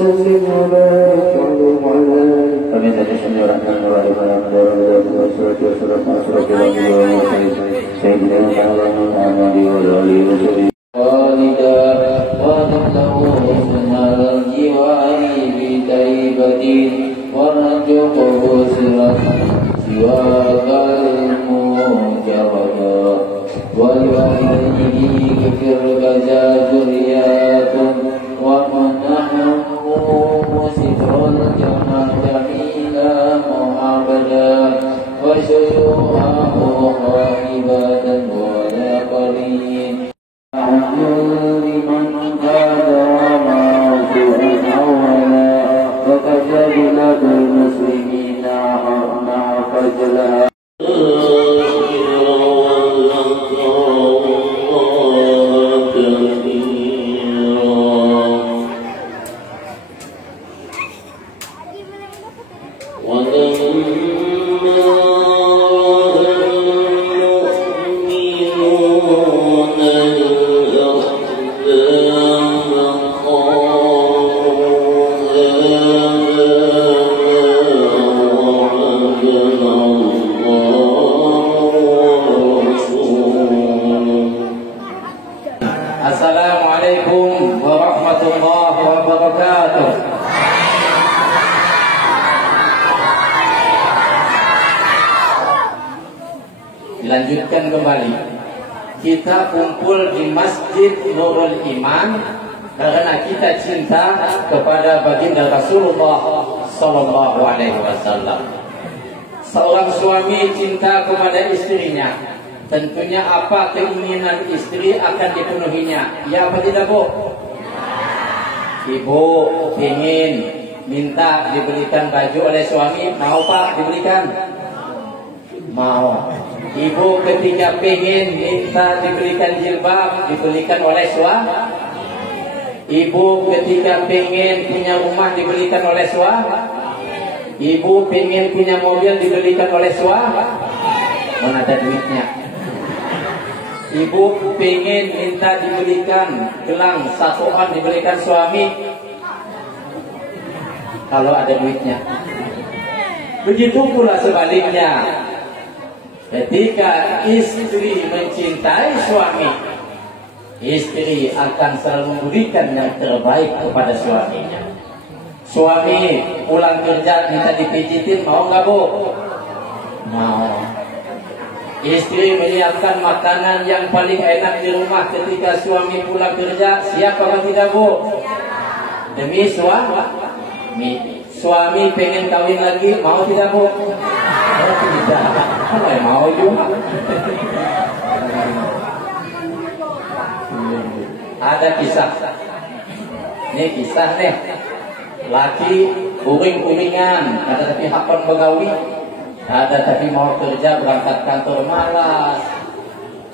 وسلم وبارك على فمن تشهد الرحمن الرحيم والصلاة والسلام على أشرف الأنبياء سيدنا محمد وعلى آله وصحبه والدا ونحله من الجوار بطيبة ونرجوه سرا سواك المجرد والوالدين كفر بجا ذريات ومنحهم ستر الجنة جميلا معبدا وشيوعه خائبة ولا قليل لمن كان ومعصوم أولا وكتب لك المسلمين مع فجلها Assalamualaikum warahmatullahi wabarakatuh. Dilanjutkan kembali. Kita kumpul di Masjid Nurul Iman karena kita cinta kepada baginda Rasulullah Sallallahu Alaihi Wasallam. Seorang suami cinta kepada istrinya, tentunya apa keinginan istri akan dipenuhinya. Ya apa tidak, Bu? Ibu ingin minta dibelikan baju oleh suami, mau Pak dibelikan? Mau. Ibu ketika pengen minta dibelikan jilbab, dibelikan oleh suami. Ibu ketika pengen punya rumah, dibelikan oleh suami. Ibu pengen punya mobil, dibelikan oleh suami. Mana ada duitnya? Ibu pengen minta dibelikan gelang satuan, dibelikan suami kalau ada duitnya. Begitu pula sebaliknya, ketika istri mencintai suami, istri akan selalu memberikan yang terbaik kepada suaminya. Suami pulang kerja minta dipijitin, mau nggak, Bu? Mau. Istri menyiapkan makanan yang paling enak di rumah ketika suami pulang kerja, siap apa tidak, Bu? Demi suami. Suami pengen kawin lagi, mau tidak, Bu? Oh, tidak. Kalau mau juga. Ada kisah. Ini kisah nih. Laki uring-uringan, ada tapi hakon begawi. Ada tapi mau kerja, berangkat kantor malas,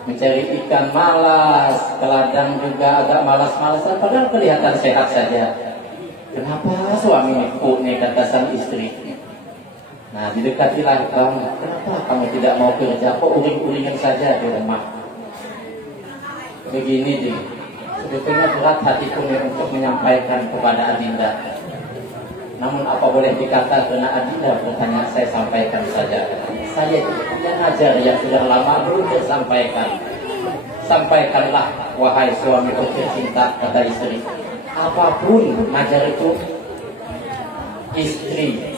mencari ikan malas, ke ladang juga agak malas-malasan, padahal kelihatan sehat saja. Kenapa suami nih kata sang istri? Nah, didekatilah kamu. Kenapa kamu tidak mau kerja? Kok uring-uringan saja di rumah? Begini deh, sebetulnya berat hatiku nih untuk menyampaikan kepada Adinda. Namun apa boleh dikata karena Adinda bertanya, saya sampaikan saja. Saya yang ajar yang sudah lama belum tersampaikan. Sampaikanlah wahai suami tercinta, kata istri. Apapun ajar itu, istri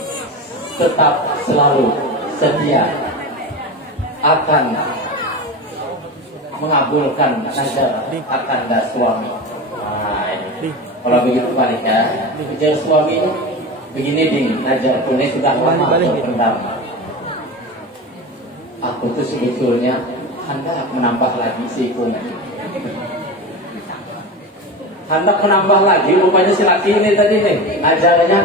tetap selalu setia akan mengabulkan nazar akanda suami. Nah, ini. Kalau begitu balik ya, ujar suami begini ding, nazar ini sudah lama terpendam. Aku tuh sebetulnya hendak menambah lagi sikung. Hendak menambah lagi, rupanya si laki ini tadi nih, ajarnya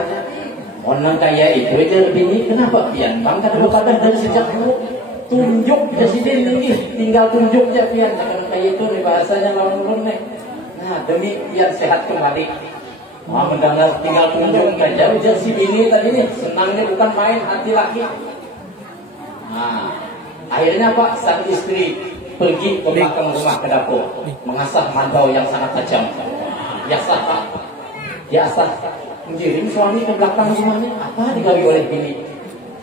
orang kaya itu aja bini, kenapa pian bang? Kata bapak dari sejak dulu tunjuk presiden ini, tinggal tunjuk aja pian. Kalau kaya itu nih bahasanya lawan nih. Nah demi pian sehat kembali, mau mendengar tinggal tunjuk aja. Ujar si bini tadi nih, senangnya bukan main hati laki. Nah akhirnya Pak, sang istri pergi ke belakang rumah ke dapur, mengasah mantau yang sangat tajam. Biasa Pak, biasa. Mengirim suami ke belakang rumahnya, apa digawi oleh bini?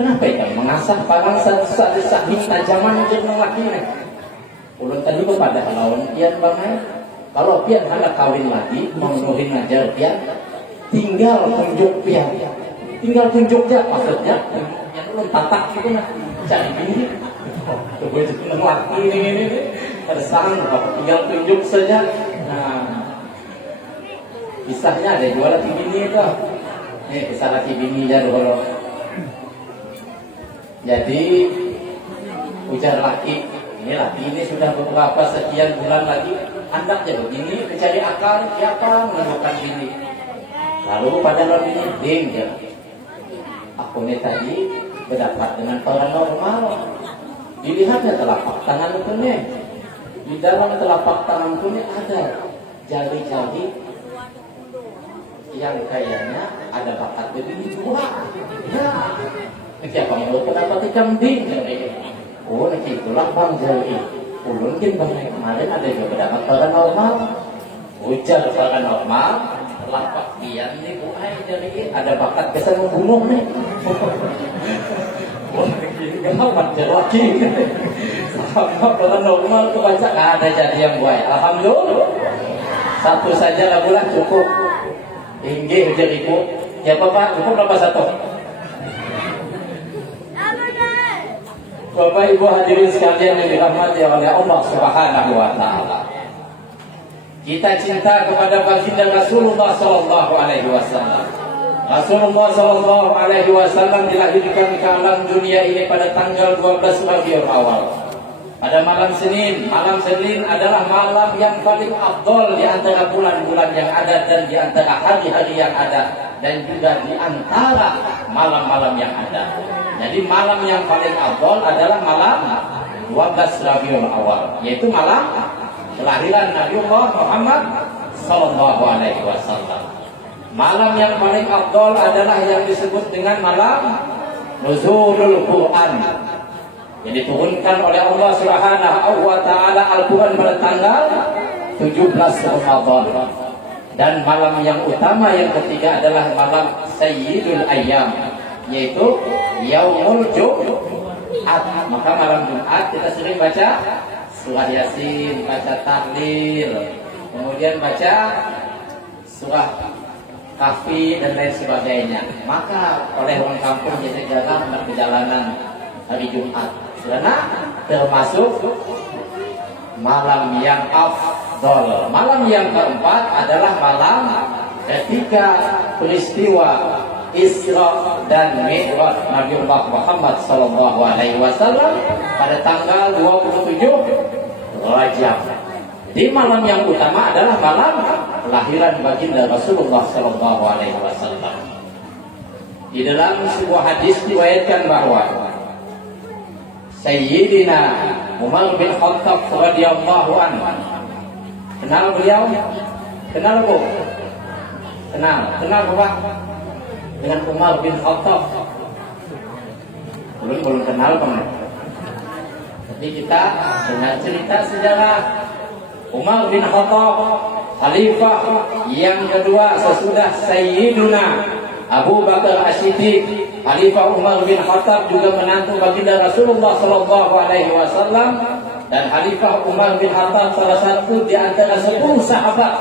Kenapa ya? Mengasah parang satu-satu tajaman untuk lelaki nih. Ulun tadi kepada lawan pian bangai. Kalau pian hendak kawin lagi, memenuhi ngajar pian, tinggal tunjuk pian. Tinggal tunjuknya, maksudnya yang ulun tatak gitu nah. Cari bini. Coba itu lelaki ini. Ada sang, tinggal tunjuk saja. Nah, kisahnya ada dua laki bini itu. Kisah laki bini ya dulu. Jadi ujar laki, ini sudah beberapa sekian bulan lagi anaknya begini, mencari akal siapa menemukan bini. Lalu pada lalu ini danger. Aku ini tadi berdapat dengan paranormal. Dilihatnya telapak tangan punya. Di dalam telapak tangan punya ada jari-jari yang kayaknya ada bakat begini dua. Ya. Siapa mau pendapat kambing? Oh, nanti itulah bang jari. Ulun kan bang kemarin ada juga pendapat paranormal. Ujar paranormal, telapak pian nih buai jari. Ada bakat kesan membunuh nih. Oh, kenapa lagi? Sama paranormal kebaca ada jadi yang buai. Alhamdulillah. Satu saja lah bulan cukup. Inggih jariku. Ya Bapak, cukup berapa satu? Bapak Ibu hadirin sekalian yang dirahmati oleh Allah Subhanahu wa taala. Kita cinta kepada baginda Rasulullah sallallahu alaihi wasallam. Rasulullah sallallahu alaihi wasallam dilahirkan ke alam dunia ini pada tanggal 12 Rabiul Awal. Pada malam Senin. Malam Senin adalah malam yang paling afdol di antara bulan-bulan yang ada dan di antara hari-hari yang ada dan juga di antara malam-malam yang ada. Jadi malam yang paling afdol adalah malam 12 Rabiul Awal, yaitu malam kelahiran Nabi Muhammad sallallahu alaihi wasallam. Malam yang paling afdol adalah yang disebut dengan malam Nuzulul Quran. Yang diturunkan oleh Allah Subhanahu wa taala Al-Qur'an pada tanggal 17 Ramadan. Dan malam yang utama yang ketiga adalah malam Sayyidul Ayyam, yaitu Yaumul Jum'at. Maka malam Jumat kita sering baca surah Yasin, baca tahlil, kemudian baca surah Kahfi dan lain sebagainya. Maka oleh orang kampung jadi jarang berjalanan hari Jumat, karena termasuk malam yang afdol. Malam yang keempat adalah malam ketika peristiwa Isra dan Mi'raj Nabi Muhammad sallallahu alaihi wasallam pada tanggal 27 Rajab. Di malam yang utama adalah malam kelahiran baginda Rasulullah sallallahu alaihi wasallam. Di dalam sebuah hadis diriwayatkan bahwa Sayyidina Umar bin Khattab radhiyallahu anhu. Kenal beliau? Kenal Bu? Kenal Bapak? Dengan Umar bin Khattab. Belum kenal Pak. Tapi kita dengar cerita sejarah Umar bin Khattab, khalifah yang kedua sesudah Sayyiduna Abu Bakar As-Siddiq. Khalifah Umar bin Khattab juga menantu baginda Rasulullah sallallahu alaihi wasallam, dan Khalifah Umar bin Khattab salah satu di antara 10 sahabat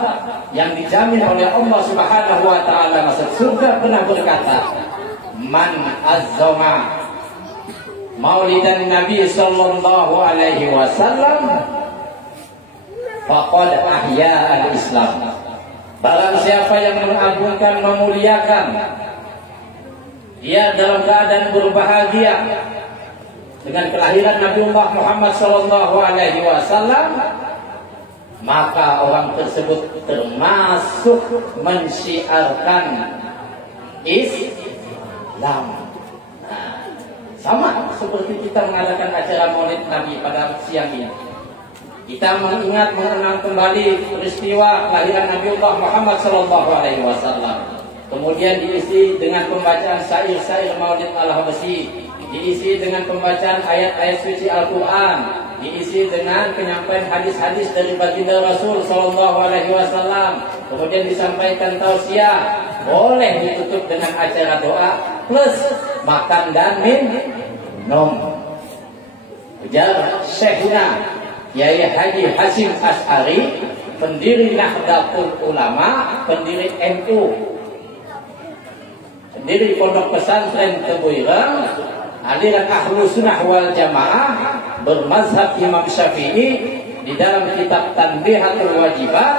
yang dijamin oleh Allah Subhanahu wa taala masuk surga, pernah berkata, "Man azzama Maulidan Nabi sallallahu alaihi wasallam faqad ahya al-Islam." Barang siapa yang mengagungkan, memuliakan, dia dalam keadaan berbahagia dengan kelahiran Nabi Muhammad sallallahu alaihi wasallam, maka orang tersebut termasuk mensyiarkan Islam. Nah, sama seperti kita mengadakan acara Maulid Nabi pada siang ini. Kita mengingat, mengenang kembali peristiwa kelahiran Nabi Muhammad sallallahu alaihi wasallam. Kemudian diisi dengan pembacaan syair-syair Maulid Al-Habasyi, diisi dengan pembacaan ayat-ayat suci Al-Quran, diisi dengan penyampaian hadis-hadis dari baginda Rasul Sallallahu Alaihi Wasallam. Kemudian disampaikan tausiah, boleh ditutup dengan acara doa plus makan dan minum. Ujar Syekhuna Yai Haji Hasyim Asy'ari, pendiri Nahdlatul Ulama, pendiri NU, pendiri Pondok Pesantren Tebuireng, aliran Ahlus Sunnah wal Jamaah, bermazhab Imam Syafi'i. Di dalam kitab Tanbihatul Wajibat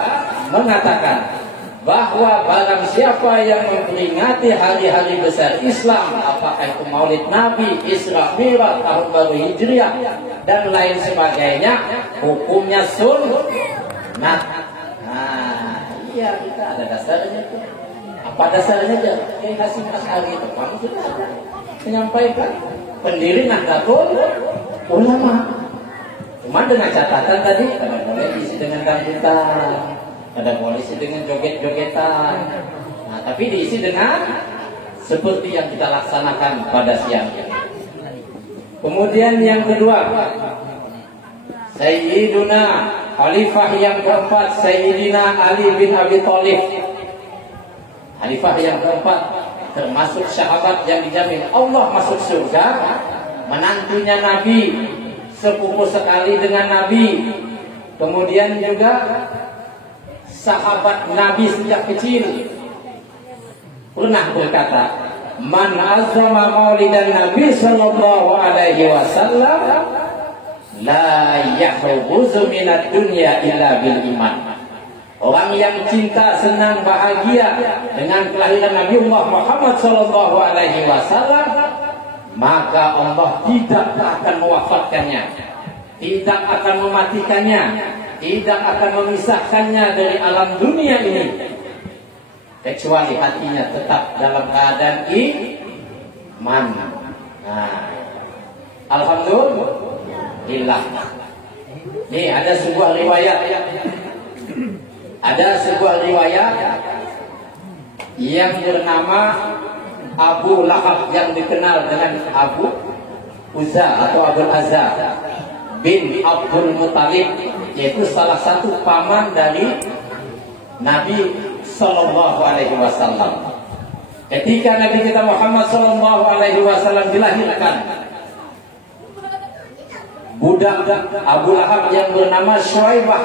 mengatakan bahwa barang siapa yang memperingati hari-hari besar Islam, apakah itu Maulid Nabi, Isra Mi'raj, Tahun Baru Hijriah dan lain sebagainya, hukumnya sunnah. Nah, iya, kita ada dasarnya tuh. Apa dasarnya aja? Kiai Hasyim Asy'ari itu kamu sudah ada menyampaikan, pendiri Nahdlatul Ulama. Cuma dengan catatan tadi, kadang boleh diisi dengan dangdutan, kadang boleh diisi dengan joget-jogetan. Nah, tapi diisi dengan seperti yang kita laksanakan pada siang ini. Kemudian yang kedua, Sayyiduna Khalifah yang keempat, Sayyidina Ali bin Abi Thalib. Khalifah yang keempat, termasuk sahabat yang dijamin Allah masuk surga, menantunya Nabi, sepupu sekali dengan Nabi. Kemudian juga sahabat Nabi sejak kecil, pernah berkata, man azama maulidan Nabi sallallahu alaihi wasallam la yahruzu minad dunya illa bil iman. Orang yang cinta, senang, bahagia dengan kelahiran Nabi Muhammad sallallahu alaihi wasallam, maka Allah tidak akan mewafatkannya, tidak akan mematikannya, tidak akan memisahkannya dari alam dunia ini, kecuali hatinya tetap dalam keadaan iman. Nah, alhamdulillah. Ini ada sebuah riwayat, yang bernama Abu Lahab, yang dikenal dengan Abu Uzza atau Abu Azza bin Abdul Muttalib, yaitu salah satu paman dari Nabi Sallallahu Alaihi Wasallam. Ketika Nabi kita Muhammad Sallallahu Alaihi Wasallam dilahirkan, budak Abu Lahab yang bernama Shuaibah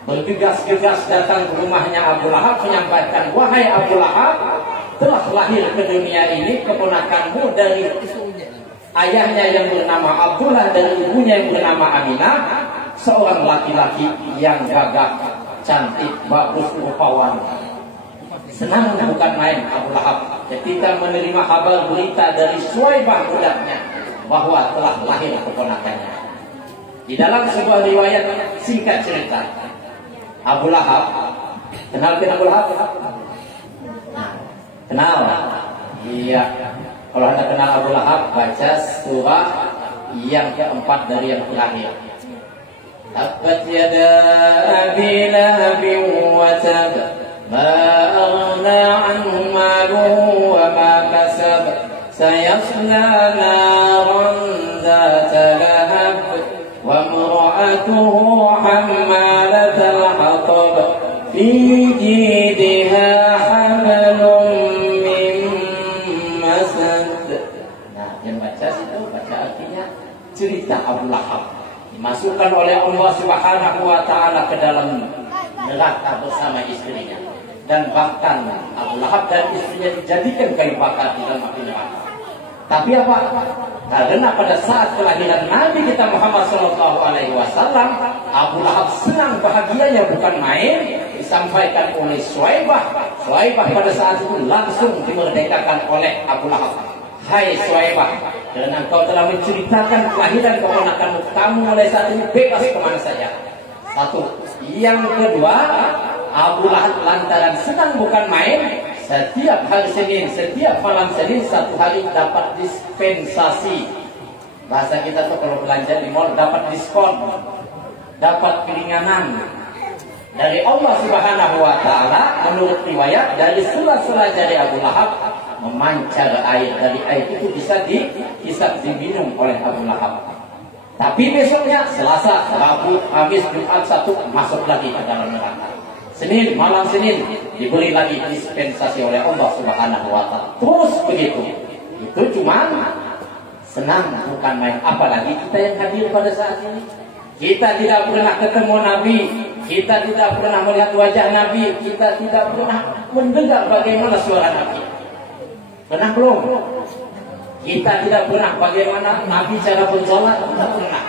bergegas-gegas datang ke rumahnya Abu Lahab, menyampaikan, wahai Abu Lahab, telah lahir ke dunia ini keponakanmu dari ayahnya yang bernama Abdullah, dari ibunya yang bernama Aminah, seorang laki-laki yang gagah, cantik, bagus, rupawan. Senang bukan main Abu Lahab ketika menerima kabar berita dari Shuaibah budaknya bahwa telah lahir keponakannya. Di dalam sebuah riwayat singkat cerita, Abu Lahab, kenal Abu Lahab? Kenal? Iya. Kalau Anda kenal Abu Lahab, baca surah yang keempat dari yang terakhir. Tabbat yada Abi Lahab wa tab, ma aghna anhu maluhu wa ma kasab, sayasla naran dhata lahab, wa imra'atuhu hammalatal hatab, fi jidha hablum min masad. Nah, yang baca itu baca artinya cerita Abu Lahab dimasukkan oleh Allah Subhanahu wa taala ke dalam neraka bersama istrinya, dan bahkan Abu Lahab dan istrinya dijadikan kayu bakar di dalam api neraka. Tapi apa? Karena pada saat kelahiran Nabi kita Muhammad Sallallahu Alaihi Wasallam, Abu Lahab senang bahagianya bukan main, disampaikan oleh Shuaibah. Shuaibah pada saat itu langsung dimerdekakan oleh Abu Lahab. Hai Shuaibah, karena engkau telah menceritakan kelahiran keponakanmu, kamu mulai saat ini bebas kemana saja. Satu. Yang kedua, Abu Lahab lantaran senang bukan main, setiap hari Senin, setiap malam Senin, satu hari dapat dispensasi. Bahasa kita tuh kalau belanja di mall dapat diskon, dapat keringanan dari Allah Subhanahu wa taala. Menurut riwayat, dari sela-sela jari Abu Lahab memancar air, dari air itu bisa diminum oleh Abu Lahab. Tapi besoknya Selasa, Rabu, Kamis, Jumat, Sabtu masuk lagi ke dalam neraka. Senin, malam Senin diberi lagi dispensasi oleh Allah Subhanahu wa Ta'ala. Terus begitu. Itu cuma senang, bukan main. Apalagi kita yang hadir pada saat ini. Kita tidak pernah ketemu Nabi, kita tidak pernah melihat wajah Nabi, kita tidak pernah mendengar bagaimana suara Nabi. Pernah belum? Kita tidak pernah bagaimana Nabi cara bersolat, tidak pernah.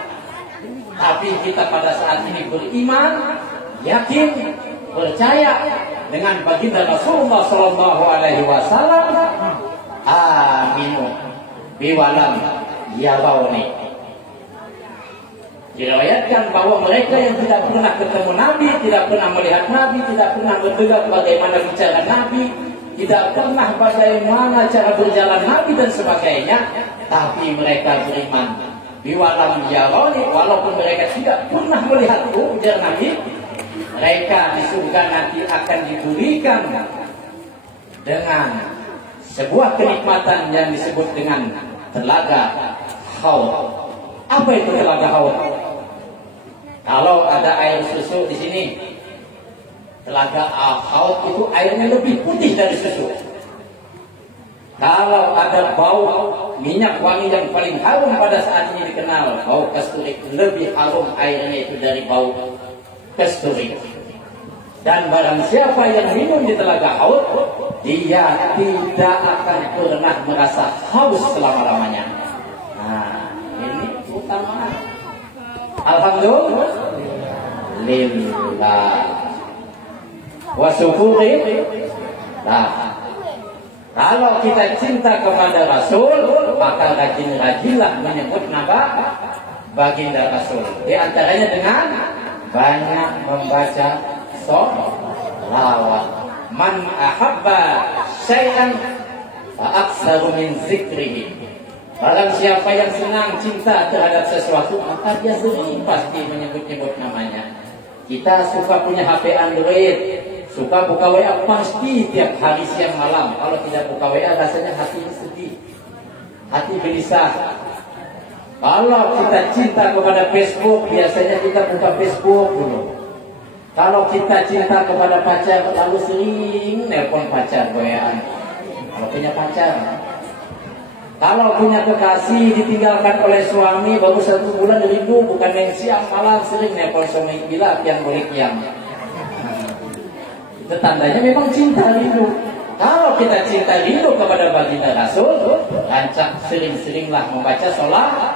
Tapi kita pada saat ini beriman, yakin, percaya dengan baginda Rasulullah Sallallahu Alaihi Wasallam. Aminu biwalam yabawni. Diriwayatkan bahwa mereka yang tidak pernah ketemu Nabi, tidak pernah melihat Nabi, tidak pernah mendengar bagaimana bicara Nabi, tidak pernah bagaimana cara berjalan Nabi dan sebagainya, tapi mereka beriman. Biwalam yabawni, walaupun mereka tidak pernah melihatku, ujar Nabi, mereka di surga nanti akan diberikan dengan sebuah kenikmatan yang disebut dengan telaga haud. Apa itu telaga haud? Kalau ada air susu di sini, telaga haud itu airnya lebih putih dari susu. Kalau ada bau minyak wangi yang paling harum pada saat ini dikenal, bau kasturi, lebih harum airnya itu dari bau kasturi. Dan barang siapa yang minum di telaga haud, dia tidak akan pernah merasa haus selama-lamanya. Nah, ini utama. Alhamdulillah. Wa syukuri. Nah, kalau kita cinta kepada Rasul, maka rajin-rajinlah menyebut nama baginda Rasul. Di antaranya dengan banyak membaca sholawat. Man ahabba syai'an fa'aktsaru min zikrihi. Barang siapa yang senang cinta terhadap sesuatu, maka dia sering pasti menyebut-nyebut namanya. Kita suka punya HP Android, suka buka WA pasti tiap hari siang malam. Kalau tidak buka WA rasanya hati sedih, hati gelisah. Kalau kita cinta kepada Facebook, biasanya kita buka Facebook dulu. Kalau kita cinta kepada pacar, lalu sering nelpon pacar WA. Kalau punya pacar. Kalau punya kekasih ditinggalkan oleh suami baru 1 bulan rindu, bukan yang siang malam sering nelpon suami, bila yang boleh yang. Itu tandanya memang cinta rindu. Kalau kita cinta rindu kepada baginda Rasul, rancak sering-seringlah membaca sholawat.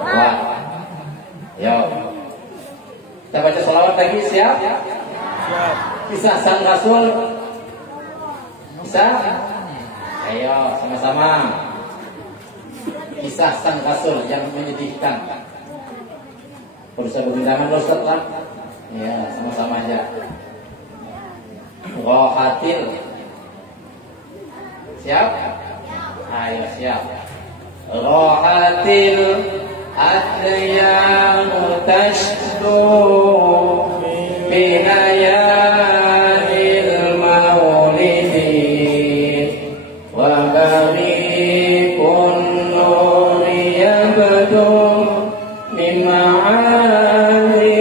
Wah, yo, kita baca sholawat lagi, siap? Kisah sang Rasul, bisa? Ayo sama-sama. Kisah sang Rasul yang menyedihkan. Berusaha berpindahan Ustaz lah. Ya, sama-sama aja. Rohatil. Siap? Ayo siap. Rohatil adyamu tashdu binayahil maulidi wa barikun min ma'ali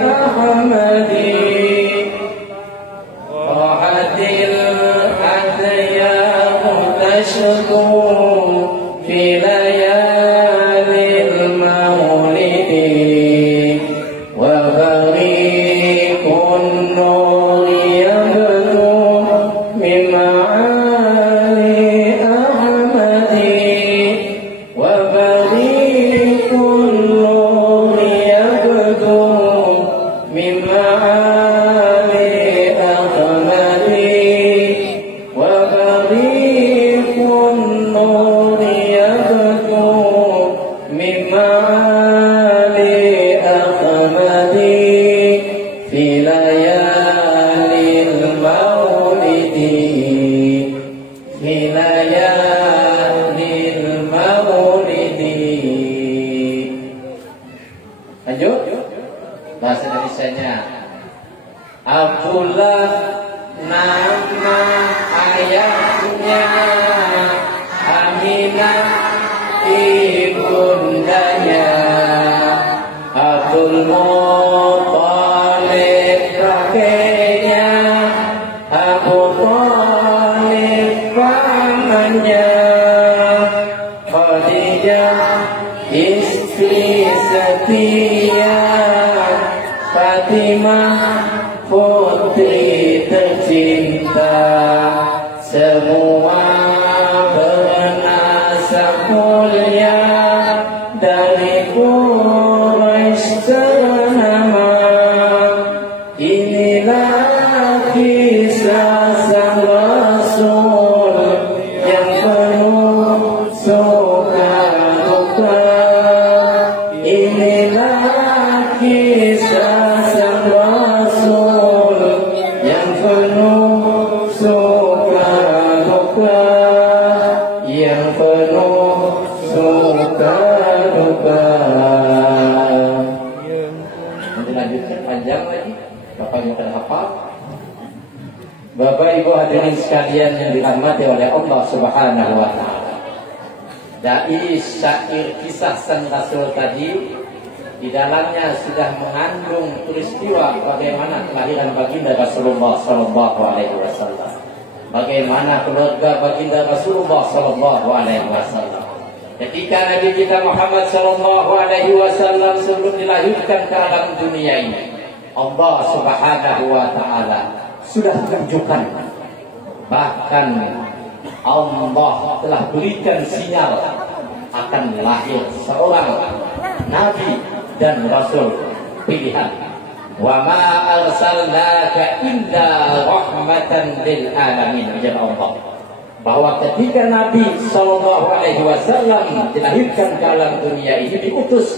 ahmadi rahatil adyamu tashdu fi layalil maulidi wa barikun nuri yabdu min ma'ali ahmadi wa barikun nuri yabdu min ma'ali ahmadi wa barikun nuri yabdu min ma'ali ahmadi fi layalil maulidi fi layalil maulidi. Lanjut bahasa Indonesianya. Abdullah nama ayahnya, Aminah ibundanya, duka yang penuh suka duka. Nanti lanjutkan panjang lagi, Bapak yang terhafal. Bapak Ibu hadirin sekalian yang dirahmati oleh Allah Subhanahu wa taala. Dari syair kisah sang Rasul tadi, di dalamnya sudah mengandung peristiwa bagaimana kelahiran baginda Rasulullah sallallahu alaihi wasallam. Bagaimana keluarga baginda Rasulullah sallallahu alaihi wasallam. Ketika Nabi kita Muhammad sallallahu alaihi wasallam sebelum dilahirkan ke alam dunia ini, Allah Subhanahu wa taala sudah tunjukkan, bahkan Allah telah berikan sinyal akan lahir seorang nabi dan rasul pilihan. Wa ma arsalnaka illa rahmatan lil alamin. Ya Allah, bahwa ketika Nabi sallallahu alaihi wasallam dilahirkan ke alam dunia ini diutus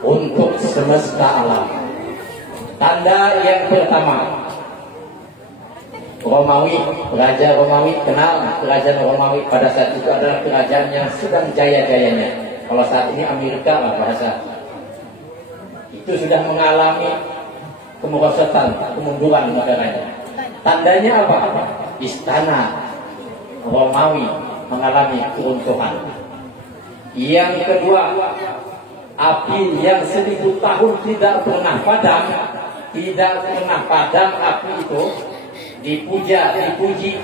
untuk semesta alam. Tanda yang pertama, Romawi, Raja Romawi, kenal kerajaan Romawi pada saat itu adalah kerajaan yang sedang jaya-jayanya. Kalau saat ini Amerika lah bahasa. Itu sudah mengalami kemerosotan, kemunduran negaranya. Tandanya apa? Istana Romawi mengalami keruntuhan. Yang kedua, api yang 1000 tahun tidak pernah padam, api itu dipuja, dipuji,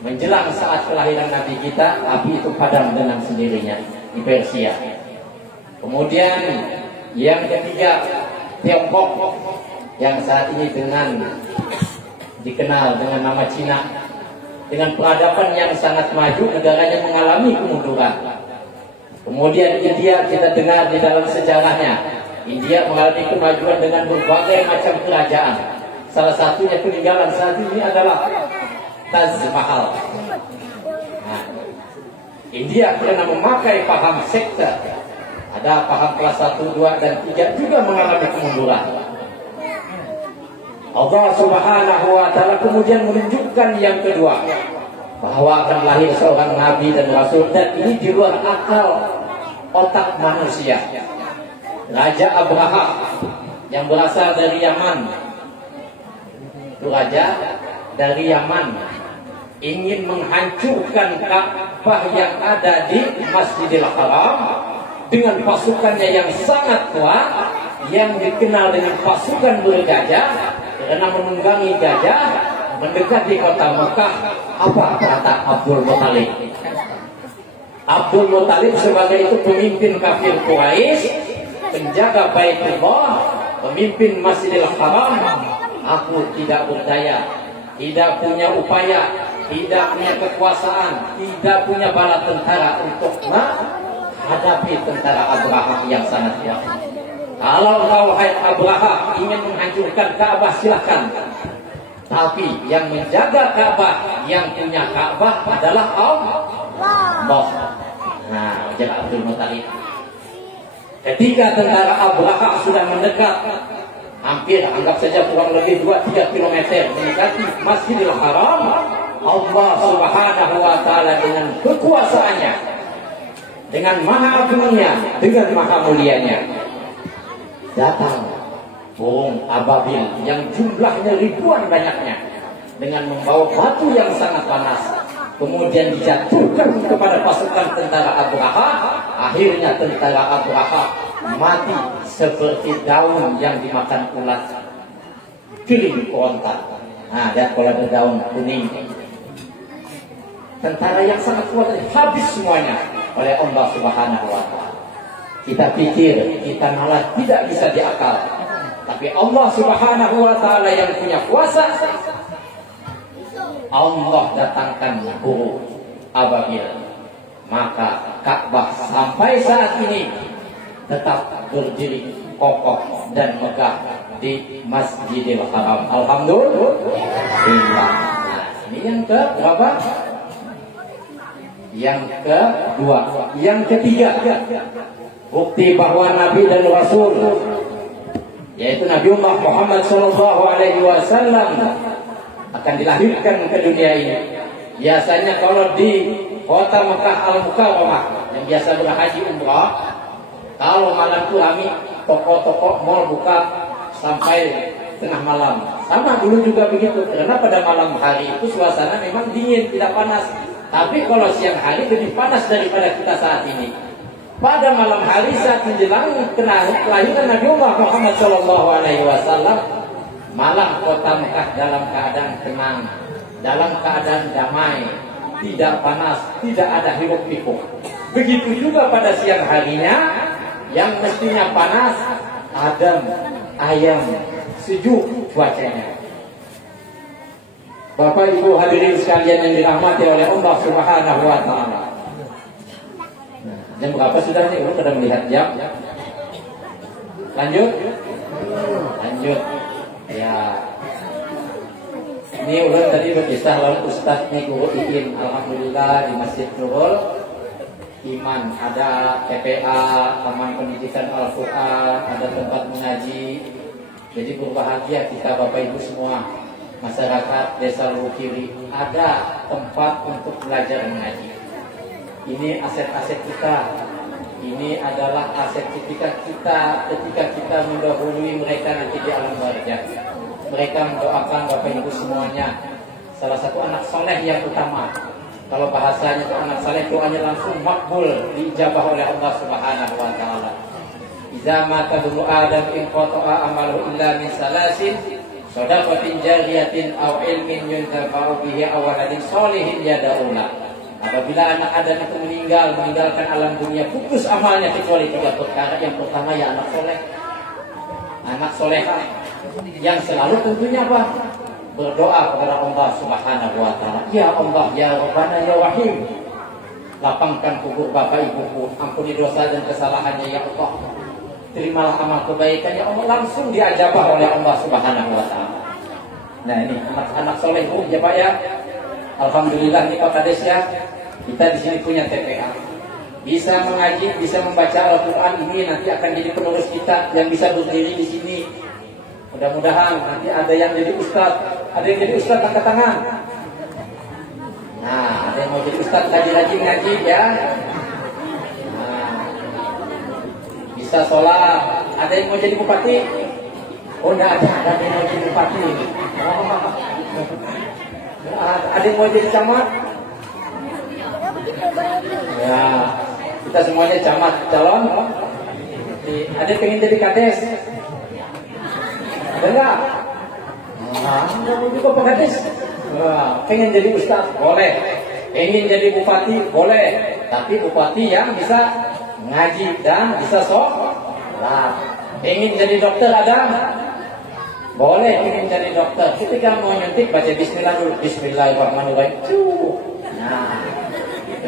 menjelang saat kelahiran Nabi kita, api itu padam dengan sendirinya di Persia. Kemudian yang ketiga, Tiongkok yang saat ini dikenal dengan nama Cina, dengan peradaban yang sangat maju, negaranya mengalami kemunduran. Kemudian India, kita dengar di dalam sejarahnya, India mengalami kemajuan dengan berbagai macam kerajaan. Salah satunya peninggalan saat ini adalah Taj Mahal. Nah, India karena memakai paham sekte, ada paham kelas 1, 2, dan 3 juga mengalami kemunduran. Allah Subhanahu wa taala kemudian menunjukkan yang kedua, bahwa akan lahir seorang nabi dan rasul, dan ini di luar akal otak manusia. Raja Abraha yang berasal dari Yaman, itu raja dari Yaman, ingin menghancurkan Ka'bah yang ada di Masjidil Haram dengan pasukannya yang sangat kuat, yang dikenal dengan pasukan bergajah, karena menunggangi gajah mendekati kota Mekah. Apa kata Abdul Muthalib? Abdul Muthalib sebagai itu pemimpin kafir Quraisy, penjaga Baitullah, pemimpin Masjidil Haram. Aku tidak berdaya, tidak punya upaya, tidak punya kekuasaan, tidak punya bala tentara untuk menghadapi tentara Abraha yang sangat kuat. Kalau kau hai Abraha ingin menghancurkan Ka'bah, silahkan. Tapi yang menjaga Ka'bah, yang punya Ka'bah adalah Allah. Nah, jaga Abdul Muthalib. Ketika tentara Abraha sudah mendekat, hampir anggap saja kurang lebih 2-3 km mendekati Masjidil Haram, Allah Subhanahu wa taala dengan kekuasaannya, dengan maha agungnya, dengan maha mulianya, datang burung ababil yang jumlahnya ribuan banyaknya, dengan membawa batu yang sangat panas, kemudian dijatuhkan kepada pasukan tentara Abraha. Akhirnya tentara Abraha mati seperti daun yang dimakan ulat, kering korontak. Nah, dan kalau ada daun kuning, tentara yang sangat kuat habis semuanya oleh Allah Subhanahu wa taala. Kita pikir kita malah tidak bisa diakal, tapi Allah Subhanahu wa taala yang punya kuasa. Allah datangkan burung ababil, maka Ka'bah sampai saat ini tetap berdiri kokoh dan megah di Masjidil Haram. Alhamdulillah. Nah, ini yang ke berapa? Yang kedua. Yang ketiga, bukti bahwa Nabi dan Rasul, yaitu Nabiullah Muhammad SAW akan dilahirkan ke dunia ini Biasanya kalau di kota Mekah Al-Mukarramah yang biasa berhaji umrah, kalau malam itu kami toko-toko mal buka sampai tengah malam. Sama dulu juga begitu, karena pada malam hari itu suasana memang dingin, tidak panas. Tapi kalau siang hari lebih panas daripada kita saat ini. Pada malam hari saat menjelang kelahiran Nabi Muhammad SAW, malam kota Mekah dalam keadaan tenang, dalam keadaan damai, tidak panas, tidak ada hiruk pikuk. Begitu juga pada siang harinya, yang mestinya panas, adem, ayam, sejuk cuacanya. Bapak Ibu hadirin sekalian yang dirahmati oleh Allah Subhanahu wa taala. Jam berapa sudah nih? Sudah melihat jam? Lanjut? Lanjut. Ya. Ini ulun tadi berkisah lawan Ustadznya Guru Iin. Alhamdulillah di Masjid Nurul Iman ada TPA, Taman Pendidikan Al-Quran, ada tempat mengaji. Jadi berbahagia kita Bapak Ibu semua, masyarakat Desa Lukiri, ada tempat untuk belajar mengaji. Ini aset-aset kita. Ini adalah aset ketika kita mendahului mereka nanti di alam barzakh. Mereka mendoakan Bapak Ibu semuanya. Salah satu anak soleh yang utama. Kalau bahasanya itu anak soleh, doanya langsung makbul, diijabah oleh Allah Subhanahu wa taala. Idza mata ibnu Adam in qata'a amalu illa min salasin, shadaqatin jariyatin aw ilmin yuntafa'u bihi aw waladin sholihin yad'una. Apabila anak Adam itu meninggalkan alam dunia, putus amalnya kecuali 3 perkara. Yang pertama ya anak soleh, anak soleha yang selalu tentunya apa? Berdoa kepada Allah Subhanahu wa taala. Ya Allah, ya Rabbana, ya Wahim, lapangkan kubur bapak ibuku, ampuni dosa dan kesalahannya ya Allah. Terimalah amal kebaikan ya Allah, langsung diajabah oleh Allah Subhanahu wa taala. Nah ini anak-anak soleh ya Pak ya. Alhamdulillah nih Pak Kades ya, kita di sini punya TPA, bisa mengaji, bisa membaca Al-Quran. Ini nanti akan jadi penerus kita yang bisa berdiri di sini. Mudah-mudahan nanti ada yang jadi ustaz, ada yang jadi ustaz angkat tangan. Nah, ada yang mau jadi ustaz rajin-rajin ngaji ya. Nah, bisa sholat. Ada yang mau jadi bupati? Oh, enggak ada yang mau jadi bupati. Oh. Ada yang mau jadi camat? Ya, kita semuanya camat calon. Ada yang pengen jadi kades? Ada enggak? Enggak mau juga Pak Kades. Pengen jadi ustaz? Boleh. Pengen jadi bupati? Boleh. Tapi bupati yang bisa ngaji dan bisa sholat. Pengen jadi dokter ada? Boleh ingin jadi dokter. Ketika mau nyuntik baca bismillah dulu. Bismillahirrahmanirrahim. Nah,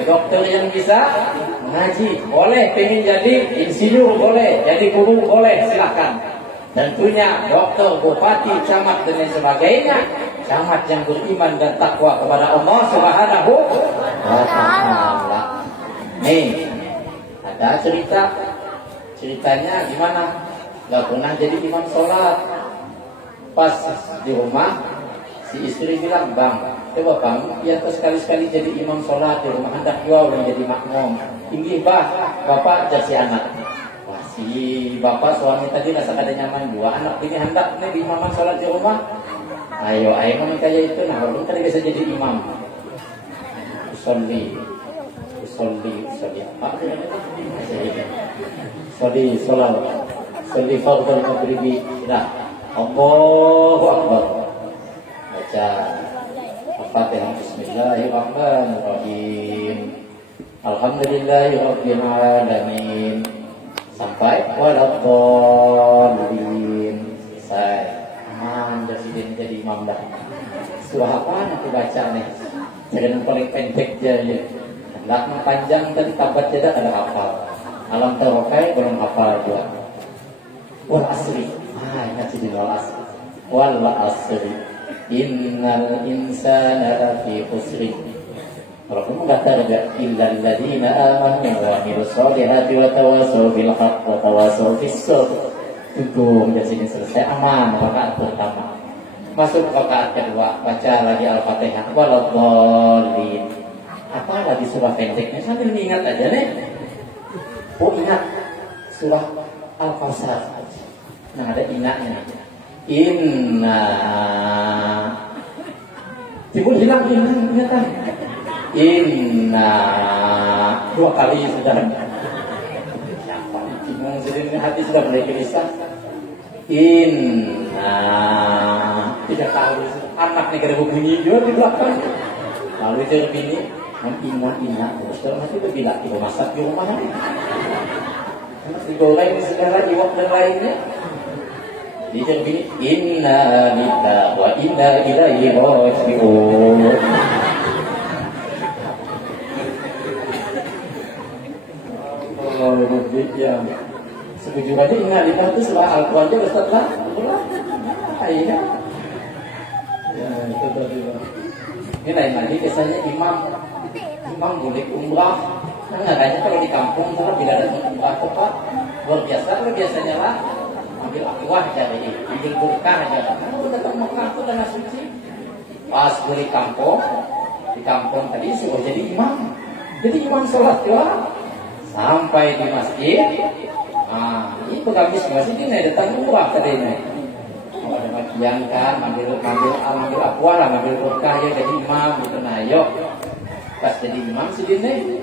dokter yang bisa ngaji. Boleh pengen jadi insinyur, boleh. Jadi guru, boleh. Silakan. Tentunya dokter, bupati, camat dan lain sebagainya. Camat yang beriman dan takwa kepada Allah Subhanahu wa taala. Nih, ada ceritanya gimana? Gak pernah jadi imam sholat. Pas di rumah si istri bilang, "Bang, coba Bang, ya sekali-sekali jadi imam sholat di rumah, hendak juga udah jadi makmum." Tinggi bapak jadi anak. Wah, si bapak suami tadi rasa kada nyaman juga. Anak ini hendak nih di imaman sholat di rumah. Ayo ngomong kayak itu, nah belum tadi bisa jadi imam. Usolli apa? Usolli fardhu maghribi. Nah, Allahu Akbar. Baca Al-Fatihah. Bismillahirrahmanirrahim. Alhamdulillahirabbil alamin. Sampai waladhdallin. Selesai. Aman, jadi imam dah. Surah apa nanti baca nih? Jangan paling pendek aja. Lakman panjang tadi tabat tidak ada hafal. Alam Tarokai belum hafal juga. Wal asri. Ingat di wal asri. Wal asri. Innal insana lafi khusri. Kalau kamu kata ada illal ladzina amanu wa amilus solihati wa tawassaw bil haqq wa tawassaw bis sabr. Itu jadi selesai, aman rakaat pertama. Masuk rakaat kedua, baca lagi Al-Fatihah. Waladhdallin. surah pendeknya sambil ingat aja nih. Oh ingat surah Al-Kautsar. Nah ada ingatnya. Inna. Timbul hilang ingatan. Inna 2 kali sudah. Bingung sendiri hati sudah mulai gelisah. Inna 3 kali. Anak negara bunyi juga di belakang. Lalu dia bini, inna terus dalam hati lebih lagi masak di rumah. Digoreng segala iwak dan lainnya. Dia bini, inna lillahi wa inna ilaihi raji'un. Ya. Sebujurnya ingat lillahi itu surah Al-Quran aja Ustaz lah. Iya. Ya, itu tadi. Ini lain lagi biasanya imam boleh umrah. Nah, kayaknya kalau di kampung kalau bila ada umrah tempat luar biasa, biasanya lah ambil akwah cari, ambil berkah aja. Nah, udah datang Mekah itu tanah suci. Pas beli kampung, di kampung tadi suruh jadi imam. Jadi imam sholat doa sampai di masjid. Nah, ini pegamis masjid ini datang umrah tadi ini. Ada bagian kan, ambil akwah lah, ambil berkah ya jadi imam gitu. Nah, yuk pas jadi imam sedini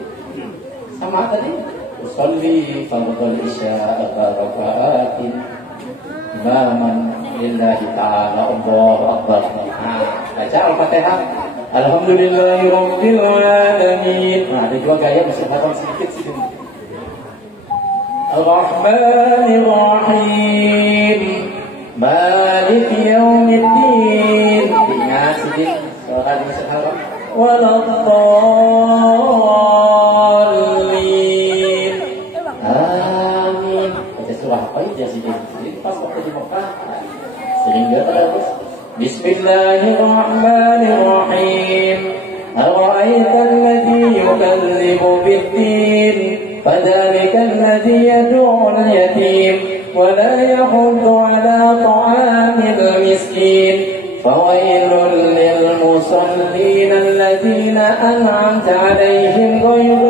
sama tadi usolli fardhu isya raka'atin imaman lillahi ta'ala Allahu akbar. Nah, baca Al-Fatihah Alhamdulillahirabbil alamin. Nah, ada dua gaya masih hafal sedikit sih. Ar-Rahmanir Rahim Malik Yaumiddin. Ingat sedikit suara di sekarang. Waladdallin. Amin. Baca surah apa aja sedikit. Jadi pas waktu di Mekah sering dia terus. Bismillahirrahmanirrahim. Ara'aita alladhi yukadzibu bid-din fadzalika alladhi yad'u al-yatim ولا يحض على طعام المسكين فويل للمصلين الذين أنعمت عليهم غير